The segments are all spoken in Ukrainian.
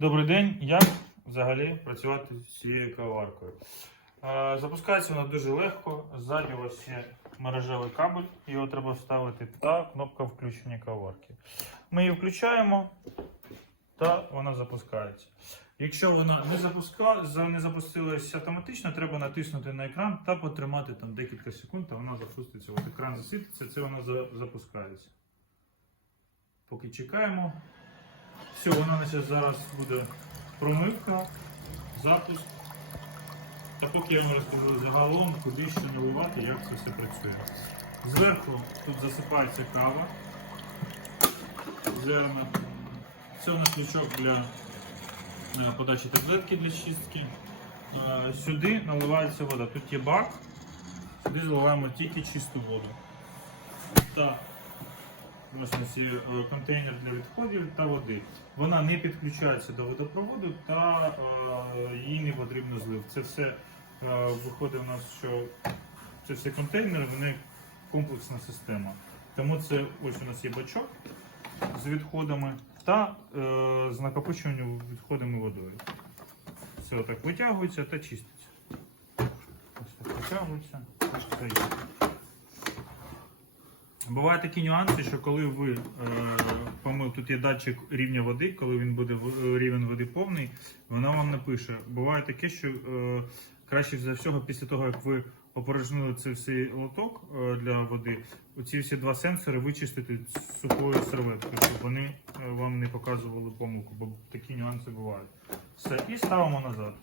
Добрий день. Як взагалі працювати з цією каваркою? Е, Запускається вона дуже легко. Ззаді у вас є мережевий кабель, його треба вставити та кнопка включення каварки. Ми її включаємо та вона запускається. Якщо вона не, запуска... не запустилась автоматично, треба натиснути на екран та потримати там декілька секунд, та вона запуститься. От екран засвітиться, це вона запускається. Поки чекаємо. Все, вона значить, зараз буде промивка, запуск. Та поки я вам розкажу загалом, куди що наливати, як це все працює. Зверху тут засипається кава. Зерна. Це у нас лючок для е, подачі таблетки для чистки. Е, Сюди наливається вода. Тут є бак. Сюди заливаємо тільки чисту воду. Так. Є е, контейнер для відходів та води. Вона не підключається до водопроводу та е, їй не потрібно злив. Це все е, виходить у нас, що це всі контейнери, вони комплексна система. Тому це ось у нас є бачок з відходами та з накопичуванням відходами водою. Все отак витягується та чиститься. Ось так витягується та стоїть. Бувають такі нюанси, що коли ви е, помил, тут є датчик рівня води, коли він буде е, рівень води повний, вона вам напише. Буває таке, що е, краще за всього, після того як ви опорожнили цей всей лоток е, для води, оці всі два сенсори вичистити сухою серветкою, щоб вони е, вам не показували помилку, бо такі нюанси бувають. Все, і ставимо назад.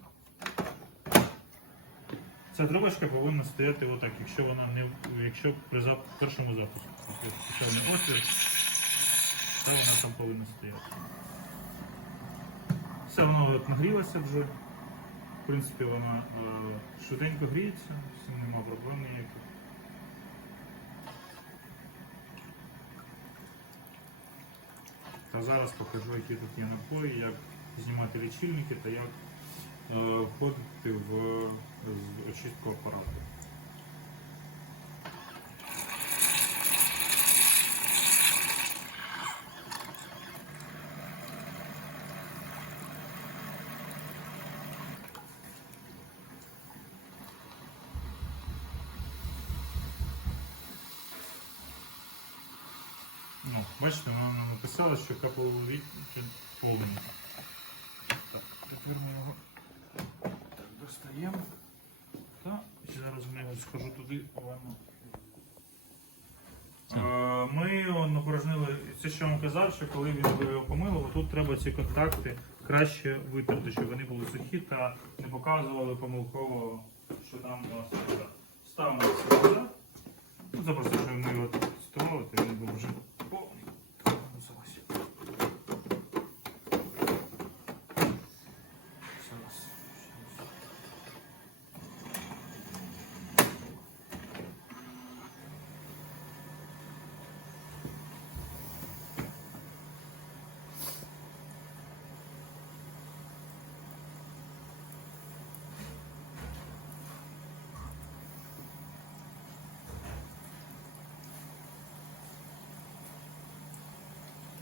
Ця трубочка повинна стояти отак, якщо вона не якщо при зап... першому запуску. Тобто спеціальний отвір, то вона там повинна стояти. Все воно нагрілося вже. В принципі, вона е, швиденько гріється, з цим нема проблем ніяких. Та зараз покажу, які тут є напої, як знімати лічильники та як входити в очистку апарату. Ну, бачите, вона написала, що капелові повний. Так, тепер ми його достаємо. Та, і зараз його схожу туди. Е, Ми напорожнили, це що я вам казав, що коли він його помили, тут треба ці контакти краще витерти, щоб вони були сухі та не показували помилково, що там у нас вода. Ставимо це назад. Тут запросто, щоб ми його ставили, то він був вже повний. Зараз. Зараз.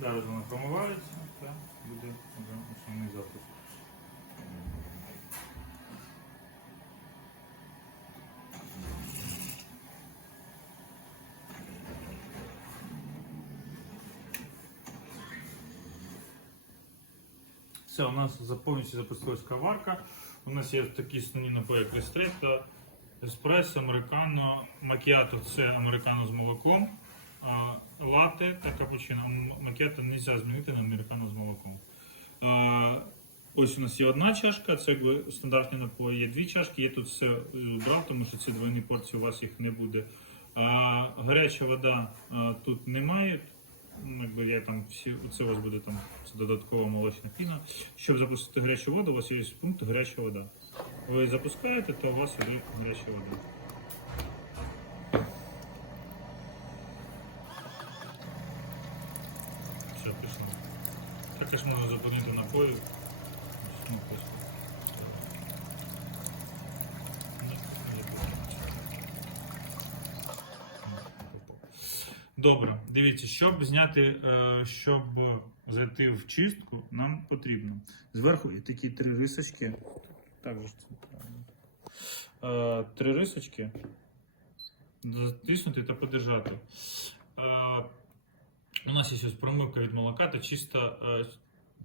Зараз вона промивається та буде основний запуск. Все, у нас повністю запустилась каварка. У нас є такі основні напої, як ристретто, еспресо, американо, макіато це американо з молоком, латте та капучино. М- Макіато не можна змінити на американо з молоком. Ось у нас є одна чашка, це якби стандартні напої. Є дві чашки, я тут все е, брав, тому що ці двойні порції у вас їх не буде. А, гаряча вода а, тут немає. Якби я там всі, оце у вас буде там додаткова молочна піна. Щоб запустити гарячу воду, у вас є пункт гаряча вода. Ви запускаєте, то у вас іде гаряча вода. Все, пішло. Також можна напою. Ну, просто. Добре, дивіться, щоб зняти, е, щоб зайти в чистку, нам потрібно. Зверху є такі три рисочки. Так правильно. Е, Три рисочки. Затиснути та подержати. Е, У нас є ось промивка від молока та чиста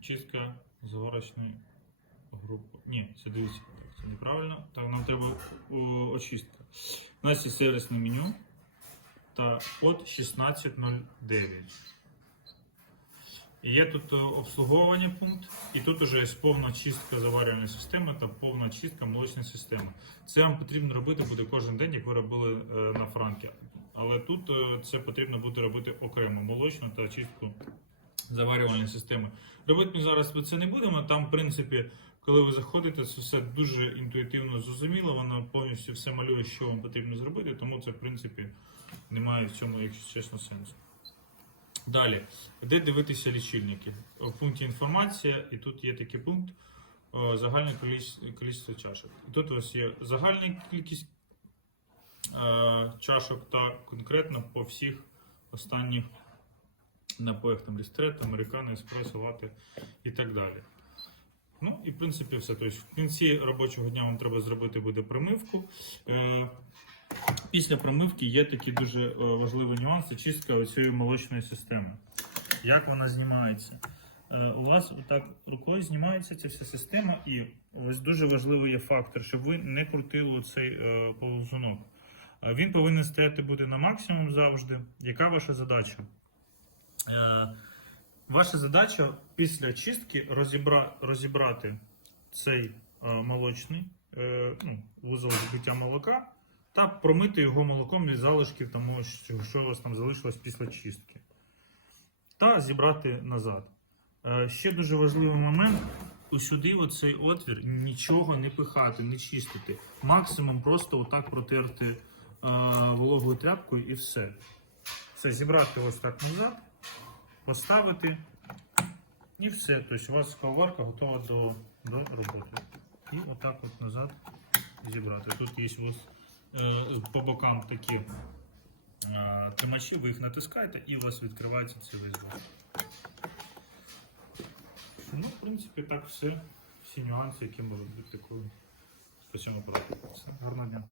чистка зворочної групи. Ні, це дивіться, це неправильно. Так, нам треба очистка. У нас є сервісне меню та код 1609. І є тут е, обслуговування пункт, і тут вже є повна чистка заварювальної системи та повна чистка молочної системи. Це вам потрібно робити буде кожен день, як ви робили е, на франкі. Але тут е, це потрібно буде робити окремо молочну та чистку заварювальної системи. Робити ми зараз ми це не будемо. Там, в принципі, коли ви заходите, це все дуже інтуїтивно зрозуміло. Воно повністю все малює, що вам потрібно зробити, тому це, в принципі, немає в цьому, якщо чесно, сенсу. Далі, де дивитися лічильники? В пункті інформація, і тут є такий пункт загальне кількість чашок. І тут у вас є загальна кількість е, чашок та конкретно по всіх останніх напоях, там лістрет, американо, еспресо, лати і так далі. Ну і в принципі все. Тобто, в кінці робочого дня вам треба зробити буде промивку. Е, Після промивки є такі дуже е, важливі нюанси чистка цієї молочної системи. Як вона знімається? Е, У вас отак рукою знімається ця вся система, і ось дуже важливий є фактор, щоб ви не крутили цей ползунок. Він повинен стояти буде на максимум завжди. Яка ваша задача? Е, Ваша задача після чистки розібра, розібрати цей е, молочний е, ну, вузол збиття молока та промити його молоком від залишків тому, що, у вас там залишилось після чистки. Та зібрати назад. Ще дуже важливий момент. Сюди оцей отвір нічого не пихати, не чистити. Максимум просто отак протерти е, вологою тряпкою і все. Все, зібрати ось так назад, поставити і все. Тобто у вас каварка готова до, до роботи. І отак от назад зібрати. Тут є ось, е, по бокам такі е, тримачі, ви їх натискаєте і у вас відкривається цей весь. Ну, в принципі, так все. Всі нюанси, які можуть бути такою по цьому. Все, Гарного дня.